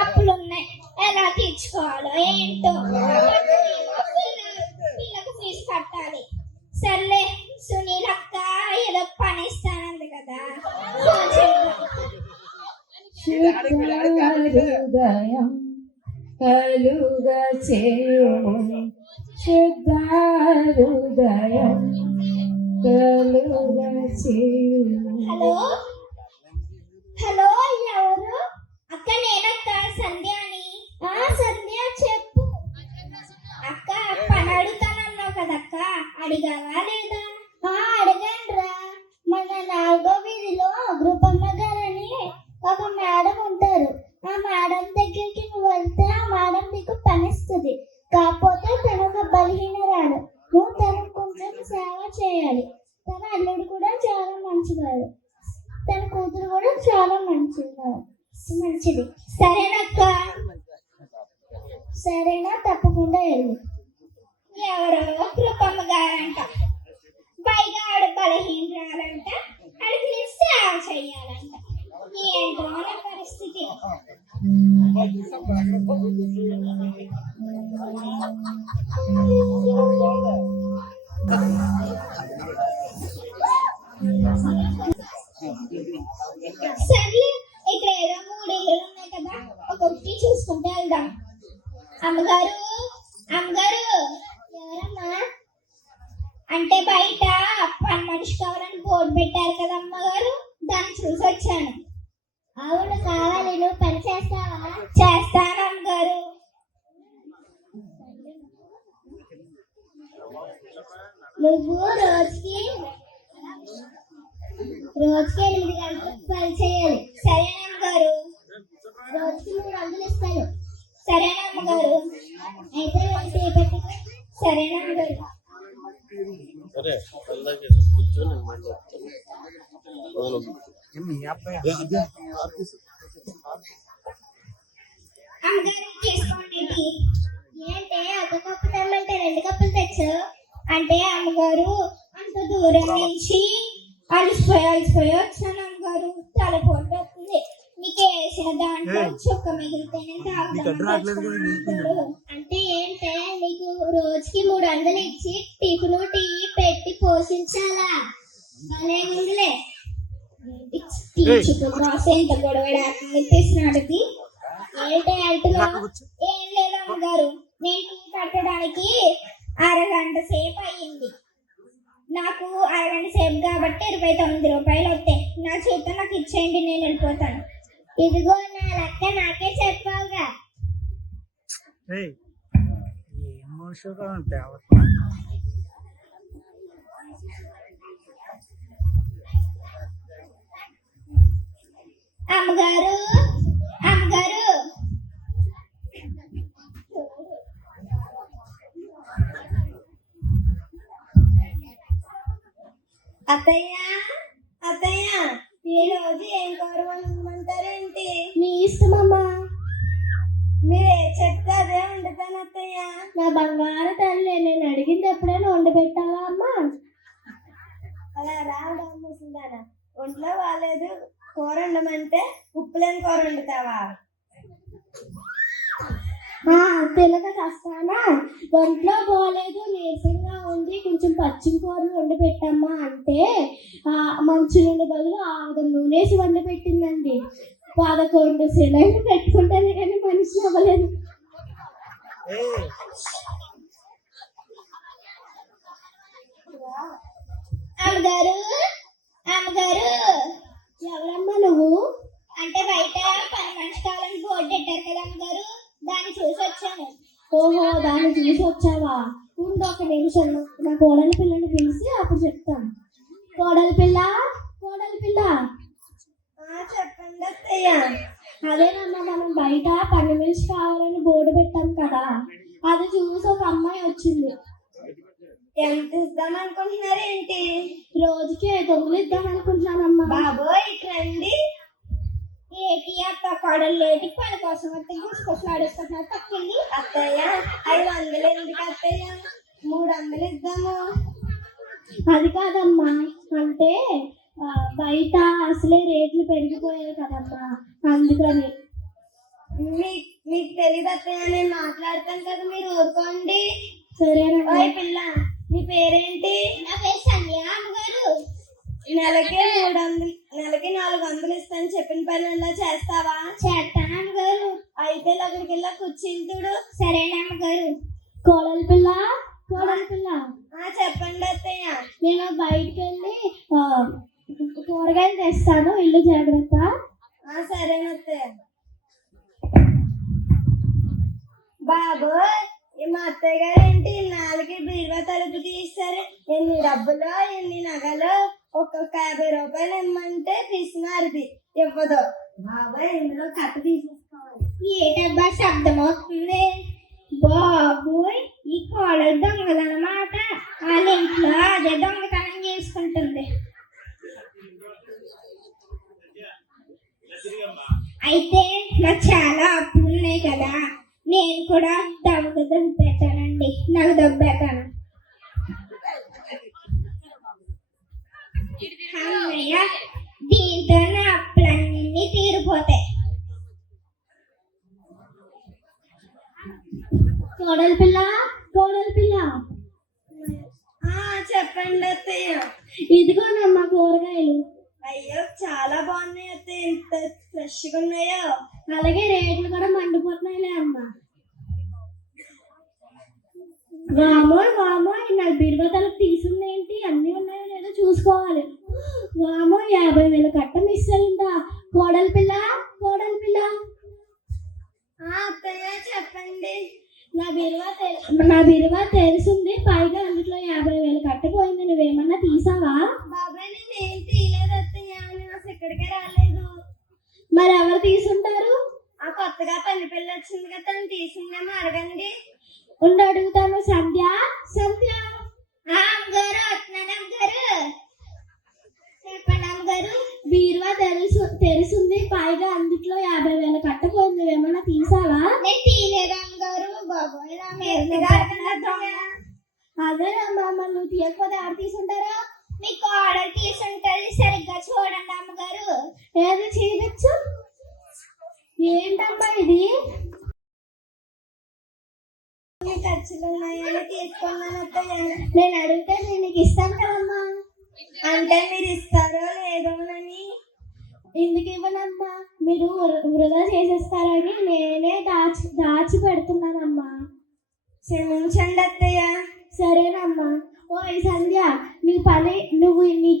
అప్పులున్నాయి, ఎలా తీర్చుకోవాలో ఏంటో. పిల్లకు ఫీజు కట్టాలి. సర్లే సునీల్ అక్క ఏదో పని ఇస్తానంది కదా, హృదయం కలుగ చేయుము, శుద్ధ హృదయం కలుగ చేయుము. హలో హలో, ఎవరు? అక్క నేనక్క, సంధ్య అని. సంధ్య చెప్పు అక్క. పని అడుగుతానన్నావు కదక్క, అడిగావా లేదా? అడిగానురా. మన 4వ వీధిలో గృపమ్మ గారని ఒక మేడం ఉంటారు. ఆ మేడం దగ్గరికి నువ్వు వెళ్తే ఆ మేడం నీకు పనిస్తుంది. కాకపోతే తను ఒక బలహీనరాలు. నువ్వు తనకు కొంచెం సేవ చేయాలి. తన అల్లుడు కూడా చాలా మంచివాడు, తన కూతురు కూడా చాలా మంచిది. సరేనక్క? సరేనా? తప్పకుండా వెళ్ళు. ఎవరో కృపమ్మ గారంట, పైగా ఆడు బలహీనరాలంట, ఆడికి నేను సేవ చెయ్యాలంట. ఏంటో నా పరిస్థితి. సర్లే, ఇక్కడ ఏదో 3 ఇళ్ళు ఉన్నాయి కదా, ఒక్కొక్కటి చూసుకుంటూ వెళ్దాం. అమ్మగారు, అమ్మగారు. ఎవరమ్మా? అంటే బయట పని మనిషి కావాలని బోర్డు పెట్టారు కదా అమ్మగారు, దాన్ని చూసి వచ్చాను. అవును, కావాలి. నువ్వు పని చేస్తావా? చేస్తాను అమ్మగారు. నువ్వు రోజుకి 8 గంటలకు పని చేయాలి. సరేనమ్మగారు? రోజుకి 300 ఇస్తాను. సరేనమ్మగారు? అయితే పెట్టి. సరేనమ్మగారు? అమ్మగారు తీసుకోండి. ఏంటే ఒక కప్పు తెమ్మంటే 2 కప్పులు తెచ్చావు? అంటే అమ్మగారు అంత దూరం నుంచి అలసిపోయి వచ్చాను అమ్మగారు. తలపోటు వస్తుంది. మీకు వేసిన దాంట్లో చుక్క మిగిలితేనే తాగుతాను. అంటే ఏంటే నీకు రోజుకి 300 ఇచ్చి టిఫిన్ టీ పెట్టి పోషించాలా? భలే ఉందిలే. ఎంత గొడవ తీసినాడికి. ఏంటే అంటున్నా? ఏం లేదు అమ్మగారు, నేను టీ పెట్టడానికి 1/2 గంట సేపు అయ్యింది. నాకు 1/2 గంట సేపు కాబట్టి 29 రూపాయలు వస్తాయి. నా చేత నాకు ఇచ్చేయండి, నేను వెళ్ళిపోతాను. ఇదిగో నా లెక్క నాకే చెప్పావుగా. అమ్మగారు, అమ్మగారు. అత్తయ్య, అత్తయ్య, ఈ రోజు ఏం కూరమంటారేంటి? నీ ఇష్టమమ్మా. మీరు ఏ చెప్తే అదే వండుతాను అత్తయ్య. నా బంగారు తల్లి, నేను అడిగింది ఎప్పుడైనా వండి పెట్టావా అమ్మా? అలా రావడం ముసిందానా, ఒంట్లో బాగాలేదు, కూర వండమంటే ఉప్పులేని కూర వండుతావా? తెలక చేస్తానా? ఒంట్లో బాగాలేదు, నీరసంగా ఉంది, కొంచెం పచ్చిమి కూర వండి పెట్టమ్మా అంటే మంచి నూనె బదులు 6 నూనె వేసి వండి పెట్టిందండి. 11 సిలిండర్ పెట్టుకుంటాను కానీ మనిషి అవ్వలేదు. అమ్మగారు, అమ్మగారు. ఎవరమ్మా నువ్వు? అంటే బయట పని మనిషి కావాలని బోర్డు పెట్టారు కదా అమ్మగారు, దాన్ని చూసి వచ్చాను. ఓహో, దాన్ని చూసి వచ్చావా? ఉండు 1 నిమిషం, నా కోడలి పిల్లని పిలిచి అప్పుడు చెప్తాను. కోడలి పిల్ల, కోడలి పిల్ల. చెప్పండి అత్తయ్య. అదేనమ్మా, మనం బయట పని మనిషి కావాలని బోర్డు పెట్టాం కదా, అది చూసి ఒక అమ్మాయి వచ్చింది. ఎంత ఇద్దాం అనుకుంటున్నారు ఏంటి? రోజుకి 9 ఇద్దాం అనుకుంటున్నానమ్మా. బాబోయ్, రండి. ఏటి అత్త కోడలు లేటి పని కోసం వస్తే గుడ్కొచ్చి ఆడేసుకుంటున్నారు. తక్కింది అత్తయ్య. 500 ఎందుకు అత్తయ్య? 300 ఇద్దాము. అది కాదమ్మా, అంటే బయట అసలే రేట్లు పెరిగిపోయాయి కదమ్మా, అందుకని. మీకు తెలియదు అత్తయ్య, నేను మాట్లాడతాను కదా, మీరు ఊరుకోండి. సరేనమ్మా. ఓయ్ పిల్ల, నీ పేరేంటి? నా పేరు సంధ్య అమ్మగారు. నెలకి 400 ఇస్తాను, చెప్పిన పని అలా చేస్తావా? చేస్తాను అమ్మగారు. అయితే అక్కడికి వెళ్ళా కూర్చుంటుడు. సరేనా అమ్మగారు. కోడలి పిల్ల, చెప్పండి అత్తయ్య. నేను బయటికి వెళ్ళి కూరగాయలు తెస్తాను, ఇల్లు జాగ్రత్త. సరేనా అత్తయ్య. బాబు, మా అత్తయ్య గారు ఏంటి నాలుగు బీరువా తలుపు తీస్తారు? ఎన్ని డబ్బులు, ఎన్ని నగలు, ఒక్కొక్క 50 రూపాయలు ఇమ్మంటే పిసినారిది ఇవ్వదు. బాబాయ్, ఇందులో కట్ట తీసేసుకోవాలి. ఏటబ్బా శబ్దం అవుతుంది? బాబోయ్, ఈ కోడలు దొంగలన్నమాట. వాళ్ళ ఇంట్లో అదే దొంగతనం చేసుకుంటుంది. అయితే నాకు చాలా అప్పులు ఉన్నాయి కదా, నేను కూడా దొంగ పెట్టానండి. నాకు దొబ్బెట్టాను. అమ్మయ్య, దీంతో నా అప్పులన్నీ తీరిపోతాయి. కోడలి పిల్ల, చెప్పండి అత్తయ్య. ఇదిగోనమ్మా కూరగాయలు. అయ్యో, చాలా బాగున్నాయి అత్తయ్య, ఎంత ఫ్రెష్గా ఉన్నాయో. అలాగే రేట్లు కూడా మండిపోతున్నాయిలే అమ్మా. వామోయ్, నా బీరువా తలుపు తీసుందేంటి? అన్నీ ఉన్నాయో లేదో చూసుకోవాలి. వామో, 50,000 కట్ట మిస్ అయిందా? కోడలి పిల్ల. అత్తయ్య చెప్పండి. నా బీరువా తెరిసింది, పైగా అందులో 50,000 కట్టపోయింది. నువ్వేమన్నా తీసావా? బాబాయ్, నేను ఏం తీయలేదు అత్తయ్య, నేను అసలు ఇక్కడికే రాలేదు. మరి ఎవరు తీసుంటారు? ఆ కొత్తగా పని పిల్ల వచ్చింది కదా, తను తీసిందేమో అడగండి. ఉండి అడుగుతాను. సంధ్య. అమ్మగారు వస్తున్నాను. అమ్మగారు చెప్పండి. అమ్మగారు, బీరువా తెరిసింది, పైగా అందులో 50,000 కట్టపోయింది. నువ్వేమన్నా తీసావా? నేను తీయలేదు అమ్మగారు. బాబోయ్, అదేనమ్మా, మరి నువ్వు తీయకపోతే ఎవరు తీసుంటారా? మీకు ఆర్డర్ తీసుంటది, సరిగ్గా చూడండి అమ్మగారు. ఏది చూపించు. ఏంటమ్మా ఇది? ఖర్చులు ఉన్నాయని తీసుకున్నాను అత్తయ్య. నేను అడిగితే నేను నీకు ఇస్తాను కదమ్మా. అంటే మీరు ఇస్తారో లేదోనని. ఎందుకు ఇవ్వనమ్మా, మీరు వృధా చేసేస్తారని నేనే దాచి పెడుతున్నానమ్మా. క్షమించండి అత్తయ్య. సరేనమ్మా. ఓయ్ సంధ్య, నీకు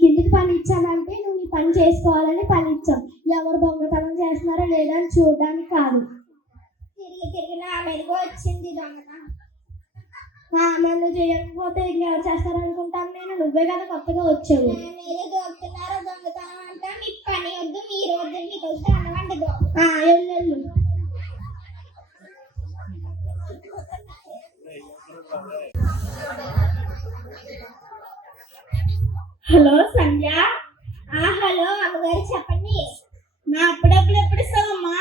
ఎందుకు పని ఇచ్చానంటే నువ్వు నీ పని చేసుకోవాలని పని ఇచ్చావు. ఎవరు దొంగతనం చేస్తున్నారో లేదా అని చూడడానికి కాదు. తిరిగి నా మీదకి వచ్చింది దొంగతనం. నన్ను చేయకపోతే ఇంకెవరు చేస్తారనుకుంటాను నేను. నువ్వే కదా కొత్తగా వచ్చావు. మీరు దొరుకుతున్నారో దొంగతనం అంతా. మీకు పని వద్దు, మీరు వద్దు, మీకు వద్దు అనవండి. ఎల్లు. హలో సంధ్య. హలో అమ్మగారు, చెప్పండి. నా అప్పుడప్పుడు ఎప్పుడు ఇస్తావమ్మా?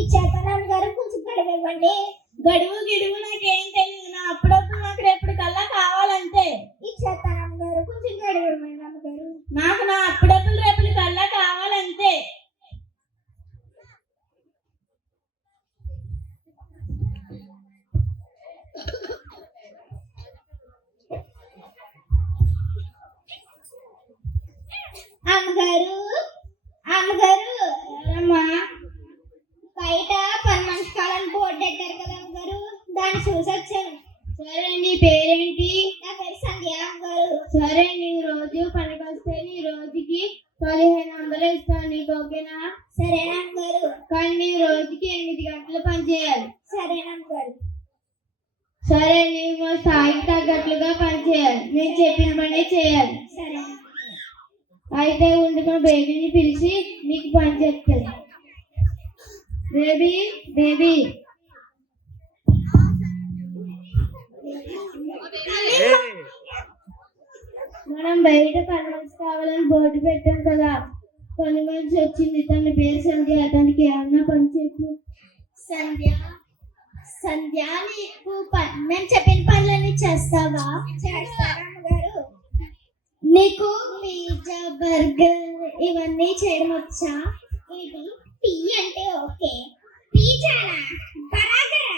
ఇచ్చేస్తాను అమ్మగారు, కొంచెం గడువు ఇవ్వండి. గడువు నాకేం తెలియదు. నా అప్పుడప్పుడు నాకు రేపటి కల్లా కావాలంటే ఇచ్చేస్తాను అమ్మగారు, కొంచెం గడువు ఇవ్వండి అమ్మగారు. నాకు నా అప్పుడప్పుడు రేపటి కల్లా కావాలంతే. అమ్మగారు, ఎవరమ్మా? బయట పని మనిషి కాలని బోర్డు పెట్టారు కదా అమ్మగారు, దాన్ని చూసి వచ్చాను. సరే, నీ పేరేంటి? నా పేరు సంధ్య అమ్మగారు. సరే, నీ రోజు పనికి వస్తే నీ రోజుకి 1500 ఇస్తాను, నీకు ఓకేనా? సరేనా అమ్మగారు. కానీ నీ రోజుకి 8 గంటలు పని చేయాలి. సరేనా అమ్మగారు. సరే, నీవు స్థాయికి తగ్గట్లుగా పని చేయాలి. నేను చెప్పిన పని చేయాలి. సరే. అయితే ఉండుకున్న బేబీని పిలిచి నీకు పని చెప్తాను. బేబీ మనం బయట పని మనిషి కావాలని బోర్డు పెట్టాం కదా, పని మనిషి వచ్చింది. తన పేరు సంధ్య. తనకి ఏమన్నా పని చెప్పు. సంధ్య, నీకు నేను చెప్పిన పనులన్నీ చేస్తావా? చేస్తాను. నీకు పిజ్జా, బర్గర్ ఇవన్నీ చేయడం వచ్చా? టీ అంటే ఓకే, పీచానా బరాగరా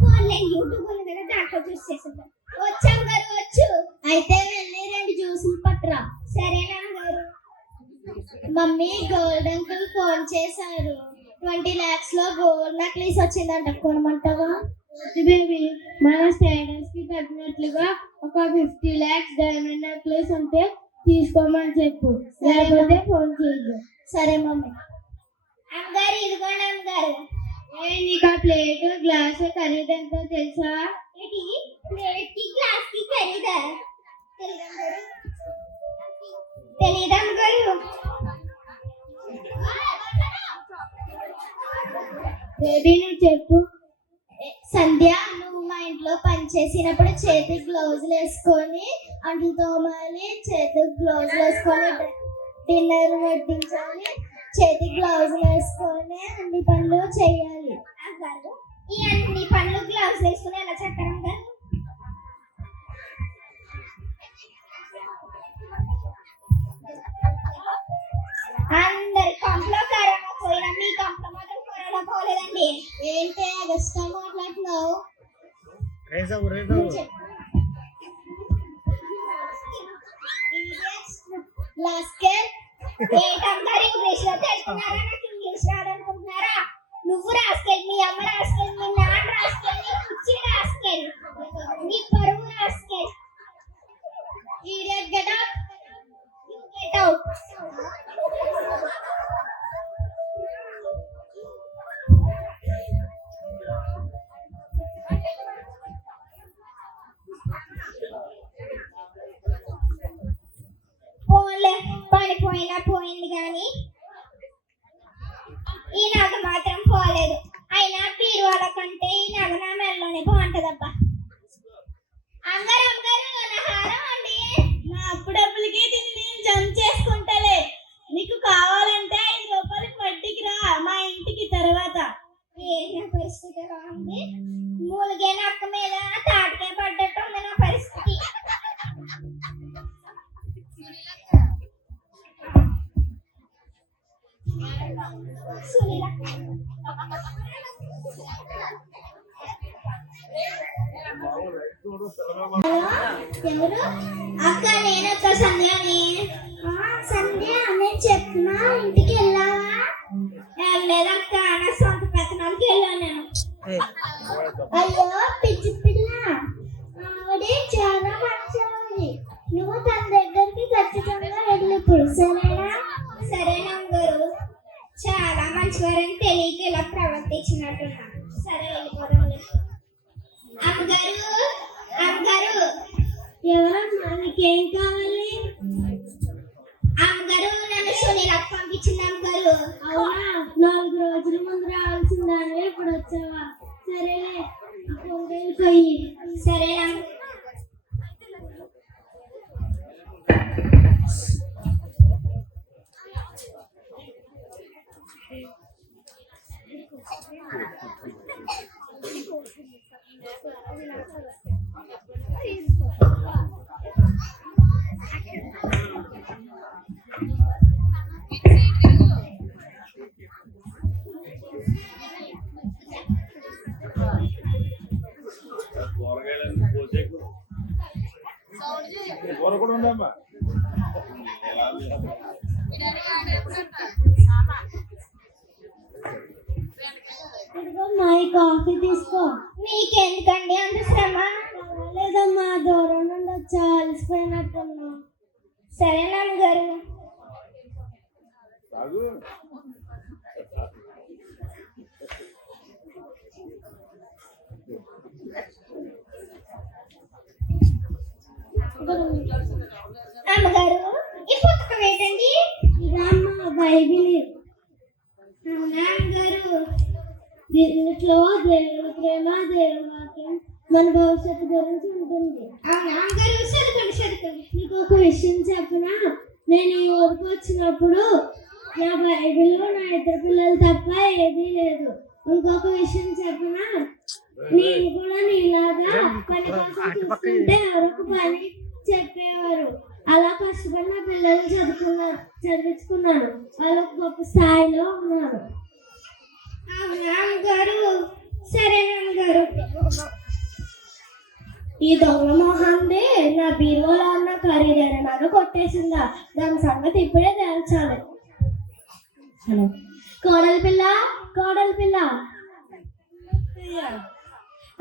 ఫోన్లే యూట్యూబ్ ఉంది కదా దాంట్లో చూసి చేసేద్దాం. వచ్చాం గారు వచ్చు. అయితే వెళ్ళి 2 జ్యూసులు పట్టరా. సరేనా గారు. మమ్మీ గోల్డ్ అంకుల్ ఫోన్ చేశారు. 20 lakhs లో గోల్డ్ నెక్లెస్ వచ్చిందంట, కొనమంటావా? బేబీ, మన స్టేటస్ కి తగ్గినట్లుగా ఒక 50 lakhs డైమండ్ నెక్లెస్ ఉంటే తీసుకోమని చెప్పు, లేకపోతే ఫోన్ చేయదు. సరే మమ్మీ. అమ్మగారు ఇదిగోండి అమ్మగారు. నీకు ఆ ప్లేట్ గ్లాస్ ఖరీదు ఎంతో తెలుసా? ఏంటి ప్లేట్ కి గ్లాస్ కి ఖరీదా? తెలీదా అమ్మగారు? బేబీ నువ్వు చెప్పు. సంధ్య, నువ్వు మా ఇంట్లో పని చేసినప్పుడు చేతికి గ్లౌజులు వేసుకొని అంట్లు తోమాలి, చేతికి గ్లౌజులు వేసుకొని డిన్నర్ వడ్డించాలి, చేతికి గ్లౌజులు వేసుకొని అన్ని పనులు చేయాలి. అమ్మగారు ఈ అన్ని పనులు గ్లౌస్ వేసుకుని ఎలా చేస్తారు అమ్మగారు? అందరి కంపలో కరోనా పోయినా మీ కంపలో మాత్రం కరోనా పోలేదండి. ఏంటి అగస్టా మాట్లాడుతున్నావు? ఏంటంటారు ఇంగ్లీష్ లో తెలుసుకున్నారా? నాకు ఇంగ్లీష్ రాదనుకుంటున్నారా? నువ్వు రాసుకెళ్ళి, మీ అమ్మ రాసుకెళ్ళి, మీ నాన్న రాసుకెళ్ళి, కుర్చీ రాసుకెళ్ళి, మీ పరువు రాసుకెళ్ళి. Idiot, get up. You get out. పోన్లే, పని పోయినా పోయింది కానీ ఈ నగ మాత్రం పోలేదు. అయినా పీరువాల కంటే ఈ నగ నా మెడలోనే బాగుంటదబ్బా. అమ్మగారు అమ్మగారు, నా హారం అండి. నా అప్పు డబ్బులకి తిని జమ చేసుకుంటలే. నీకు కావాలంటే 5 రూపాయలకి వడ్డీకి రా మా ఇంటికి తర్వాత. ఏంటి నా పరిస్థితి రాంది? మూలిగే నక్క మీద తాటికే పడ్డట్టు ఉంది నా పరిస్థితి. సునీల ఎవరు? అక్క, నేనక్క సంధ్యాని. సంధ్య, నేను చెప్తున్నా, ఇంటికి వెళ్ళావా? వెళ్ళలేదక్క, నా సొంత పెత్తనాలకి వెళ్ళాను నేను. అయ్యో పిచ్చి పిల్ల, ఆవిడే చాలా మంచిది. నువ్వు తన దగ్గరికి ఖచ్చితంగా వెళ్ళిప్పుడు, సరేనా? సరేనా అమ్మగారు? చాలా మంచివారని తెలియక ఇలా ప్రవర్తించినట్టున్నా. సరే వెళ్ళిపోదాంలే. అమ్మగారు అమ్మగారు. ఎవరమ్మా, నీకేం కావాలి? అమ్మగారు, నన్ను సునీలకు పంపించింది అమ్మగారు. అవునా, 4 రోజుల ముందు రావాల్సిందాన్ని, ఇప్పుడు వచ్చావా? సరేలే, వెళ్ళిపోయి. సరేనా? ఇదిగో మా కాఫీ తీసుకో. మీకెందుకండి అంత శ్రమ? లేదమ్మా, దూరం నుండి వచ్చా, అలసిపోయినట్టున్నా. సరేనా అమ్మగారు? అమ్మగారు, ఈ పుస్తకం ఏంటండి? ఇదమ్మా బైబిల్. అవునా అమ్మగారు? దీంట్లో దేవుడి ప్రేమ, దేవుడి వాక్యం, మన భవిష్యత్తు గురించి ఉంటుంది. అవునా అమ్మగారు? చదువుకోండి చదువుకోండి. నీకు ఒక విషయం చెప్పనా? నేను ఈ ఊరికి వచ్చినప్పుడు నా బైబిల్లో నా ఇద్దరు పిల్లలు తప్ప ఏదీ లేదు. ఇంకొక విషయం చెప్పనా? నేను కూడా నీలాగా పని కోసం చూస్తుంటే ఎవరొక పని చెప్పేవారు. అలా కష్టపడి నా పిల్లల్ని చదివించుకున్నాను. వాళ్ళు గొప్ప స్థాయిలో ఉన్నారు. అవునా అమ్మగారు? సరే అమ్మగారు. ఈ దొంగ మొహంది నా బీరువాలో ఉన్న ఖరీదైన నగ కొట్టేసిందా? దాని సంగతి ఇప్పుడే తేల్చాలి. హలో కోడలి పిల్ల, కోడలి పిల్ల.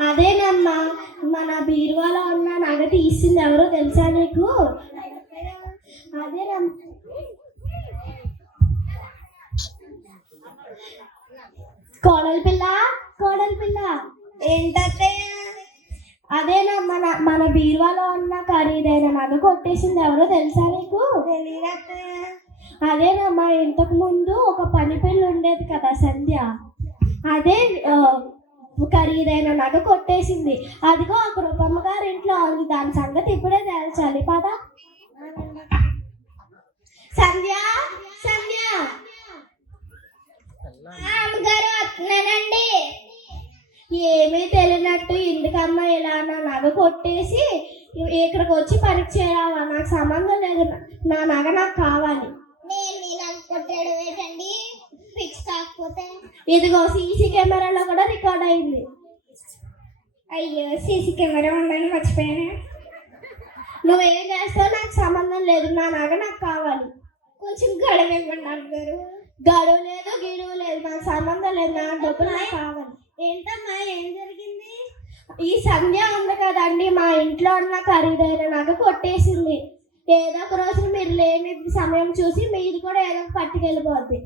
అదేనమ్మా, మన బీరువాలో ఉన్న నగ తీసింది ఎవరో తెలుసా నీకు? అదేనమ్మా, కోడలి పిల్ల, కోడలి పిల్ల. ఏంటత్తయ్య? అదేనమ్మా, మన బీరువాలో ఉన్న ఖరీదైన నగ కొట్టేసింది ఎవరో తెలుసా నీకు? తెలియదత్తయ్య. అదేనమ్మా, ఇంతకు ముందు ఒక పని పిల్ల ఉండేది కదా సంధ్య, అదే ఖరీదైన నగ కొట్టేసింది. అదిగో ఆ కృపమ్మ గారి ఇంట్లో ఉంది. దాని సంగతి ఇప్పుడే తేల్చాలి పద. సంధ్య, సంధ్య. అమ్మగారు వస్తున్నానండి. ఏమీ తెలియనట్టు ఎందుకమ్మా ఇలా నా నగ కొట్టేసి ఇక్కడికి వచ్చి పరీక్ష చేయాలా? నాకు సంబంధం లేదు, నా నగ నాకు కావాలి. నేను మీ నాకు కొట్టాడు ఏంటండి? ఫిక్స్ కాకపోతే ఇదిగో సీసీ కెమెరాలో కూడా రికార్డ్ అయింది. అయ్యో, సీసీ కెమెరా ఉందని మర్చిపోయాను. నువ్వేం చేస్తావు నాకు సంబంధం లేదు, నా నగ నాకు కావాలి. కొంచెం గడువు ఇవ్వండి అమ్మగారు. గడువు లేదు, గిడువు లేదు, నాకు సంబంధం లేదు, నా డబ్బులు నాకు కావాలి. ఏంటమ్మా, ఏం జరిగింది? ఈ సంధ్య ఉంది కదండి, మా ఇంట్లో ఉన్న ఖరీదైన నగ కొట్టేసింది. ఏదో ఒక రోజు మీరు లేని సమయం చూసి మీది కూడా ఏదో ఒక పట్టుకెళ్ళిపోద్ది.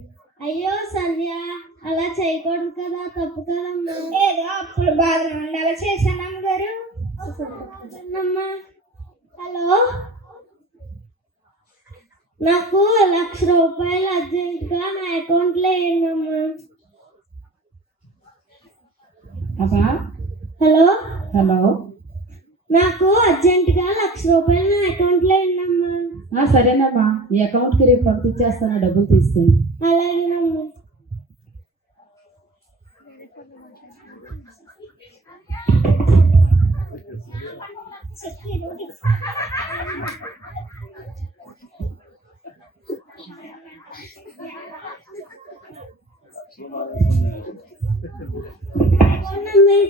అయ్యో సంధ్య, అలా చేయకూడదు కదా, తప్పు కదమ్మా. ఏదో అప్పులు బాధలు ఉండి అలా చేశాను అమ్మగారు. అమ్మా, హలో, నాకు 1,00,000 రూపాయలు అర్జెంట్గా నా అకౌంట్లో వేయండమ్మా. హలో, హలో, నాకు అర్జెంటుగా 1,00,000 రూపాయలు నా అకౌంట్లో వేయండమ్మా. సరేనమ్మా, ఈ అకౌంట్కి రేపు పంపించేస్తాను, డబ్బులు తీసుకోండి. అలాగేనమ్మా.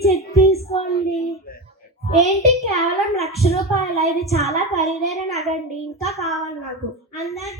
చెక్ తీసుకోండి. ఏంటి కేవలం 1,00,000 రూపాయలు? ఇది చాలా ఖరీదైన నగండి, ఇంకా కావాలి నాకు. అందాక